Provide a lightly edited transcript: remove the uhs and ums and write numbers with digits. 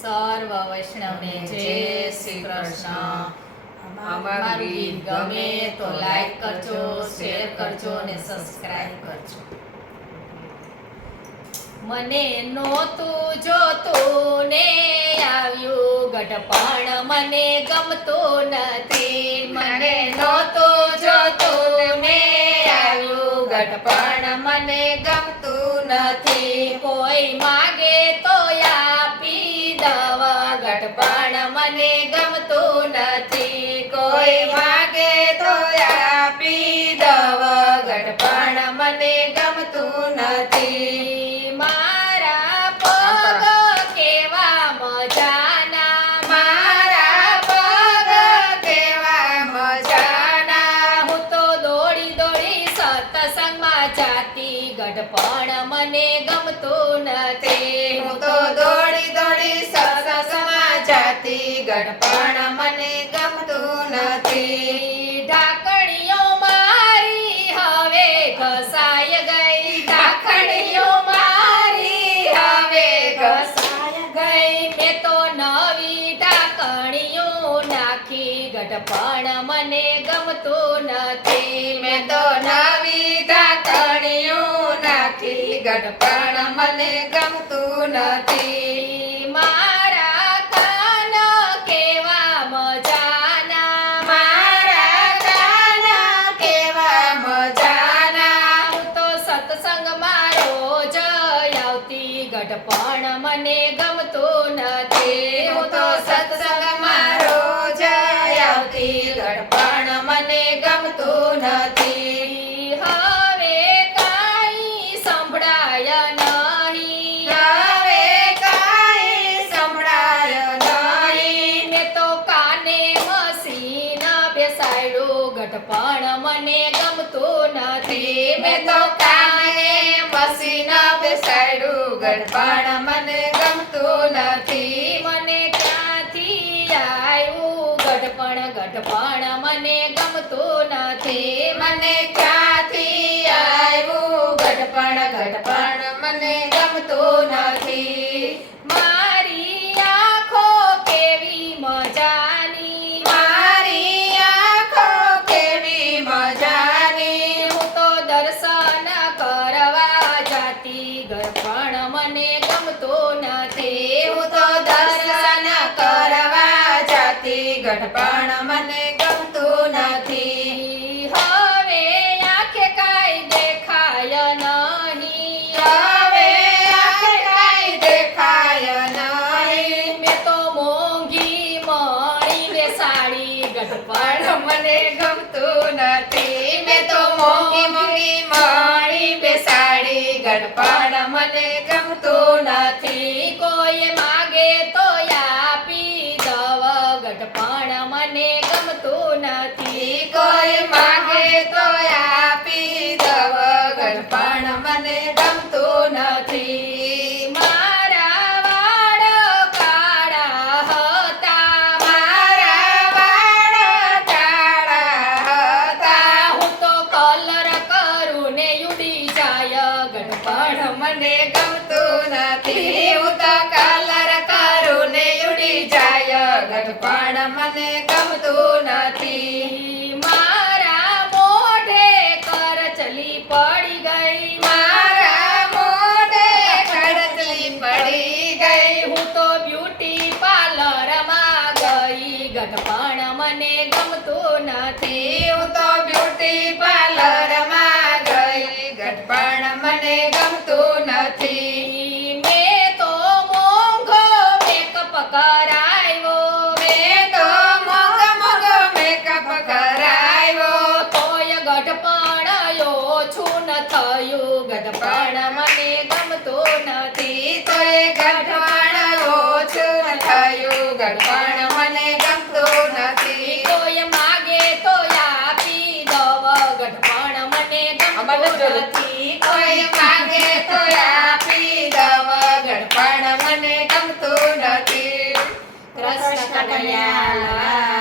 સર્વ વૈષ્ણવને જય શ્રી કૃષ્ણ। અમારું ગીત ગમે તો લાઈક કરજો, શેર કરજો અને સબસ્ક્રાઇબ કરજો। મને નહોતું જોતું ને આવ્યું ગઢપણ મને ગમતું નથી। મને નહોતું જોતું ને આવ્યું ગઢપણ મને ગમતું નથી। કોઈ માગે તો આપી દવ ગઢપણ મને ગમતું નથી। કોઈ માગે તો આપી દવ ગઢપણ મને ગમતું નથી। મારા પગ કેવા મજાના, મારા પગ કેવા મજાના। હું તો દોડી દોડી સત્સંગમાં જાતી ગઢપણ મને ગમતું નથી। હું તો દોડી દોડી સત્સંગમાં જાતી ગઢપણ મને ગમતું નથી। ઢાકણીઓ મારી હવે ઘસાય ગઈ, ઢાકણીઓ મારી હવે ઘસાય ગઈ। મેં તો નવી ઢાકણીઓ નાખી ગઢપણ મને ગમતું નથી। મેં તો નવી ઢાકણીઓ નાખી ગઢપણ મને ગમતું નથી। મારા કાન કેવા મજાના, મારા કાન કેવા મજાના। હું તો સત્સંગમાં રોજ આવતી ગઢપણ મને ગમતું નથી। હું તો સત્સંગમાં રોજ આવતી ગઢપણ મને ગમતું નથી। હવે કાંઈ સંભળાય નહીં, હવે કાંઈ સંભળાય નહીં। મેં તો કાને મશીન બેસાડ્યું ગઢપણ મને ગમતું નથી। મેં તો કાને મશીન બેસાડ્યું ગઢપણ મને ગમતું નથી। મને ક્યાંથી આવ્યું ગઢપણ, ગઢપણ મને ગમતું નથી। મને ક્યાંથી આવ્યું ગઢપણ, ગઢપણ મને ગમતું નથી। મારી આંખો કેવી મજાની, મારી આંખો કેવી મજાની। હું તો દર્શન કરવા જાતી ગઢપણ મને ગમતું નથી। હું તો દર્શન કરવા જાતી ગઢપણ મને ગમતું નથી। હવે આંખે કાંઈ દેખાય નહીં, હવે આંખે કાંઈ દેખાય નહીં। મેં તો મોંઘી મણી બેસાડી ગઢપણ મને ગમતું નથી। મેં તો મોંઘી મોંઘી મણી બેસાડી ગઢપણ મને ગમતું નથી। કોઈ માગે તો આપી દવ ગઢપણ મને ગમતું નથી। કોઈ માગે તો આપી દવ ગઢપણ મને ગમતું નથી। મારા વાળ કાળા હતા, મારા વાળ કાળા હતા। હું તો કલર કરું ને ઉડી જાય ગઢપણ મને ગમતું નથી। હું તો કલર કરું ને ઉડી જાય ગઢપણ મને ગમતું નથી। મારા મોઢે કરચલી પડી ગઈ, મારા મોઢે કરચલી પડી ગઈ। હું તો બ્યુટી પાર્લરમાં ગઈ ગઢપણ મને ગમતું નથી। હું તો બ્યુટી પાર્લરમાં ગઈ ગઢપણ મને ગમતું નથી। મેં તો મોંઘો મેકઅપ કરાવ્યો, મેં તો મોંઘો મેકઅપ કરાવ્યો। તોય ગઢપણ ઓછું ન થયું ગઢપણ મને ગમતું નથી। તોય ગઢપણ ઓછું ન થયું ગઢપણ મને ગમતું નથી। કોઈ માગે તો આપી દવ ગઢપણ મને ગમતું નથી। કોઈ માગે તો આપી દવ ગઢપણ મને ગમતું નથી। કૃષ્ણ કનૈયા